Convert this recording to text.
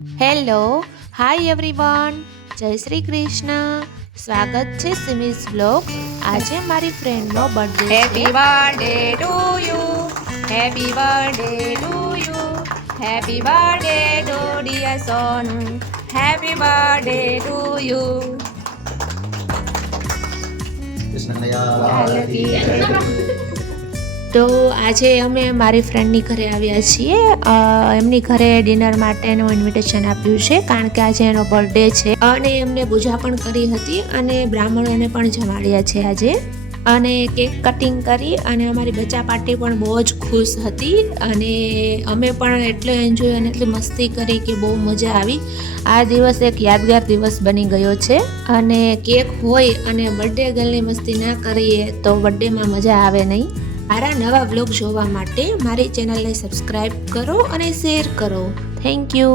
Hello, hi everyone, જય શ્રી કૃષ્ણ. સ્વાગત છે સિમીઝ બ્લોગ. આજે મારી ફ્રેન્ડનો બર્થડે છે. Happy birthday to you, happy birthday to you, happy birthday to dear Sonu, happy birthday to you. તો આજે અમે મારી ફ્રેન્ડની ઘરે આવ્યા છીએ. એમની ઘરે ડિનર માટેનું ઇન્વિટેશન આપ્યું છે કારણ કે આજે એનો બર્થડે છે અને એમને પૂજા પણ કરી હતી અને બ્રાહ્મણોને પણ જમાડ્યા છે આજે. અને કેક કટિંગ કરી અને અમારી બચ્ચા પાર્ટી પણ બહુ જ ખુશ હતી અને અમે પણ એટલો એન્જોય અને એટલી મસ્તી કરી કે બહુ મજા આવી. આ દિવસ એક યાદગાર દિવસ બની ગયો છે અને કેક હોય અને બર્થડે ગર્લની મસ્તી ના કરીએ તો બર્થડેમાં મજા આવે નહીં. મારા નવા બ્લોગ જોવા માટે મારી ચેનલને સબસ્ક્રાઈબ કરો અને શેર કરો. Thank you.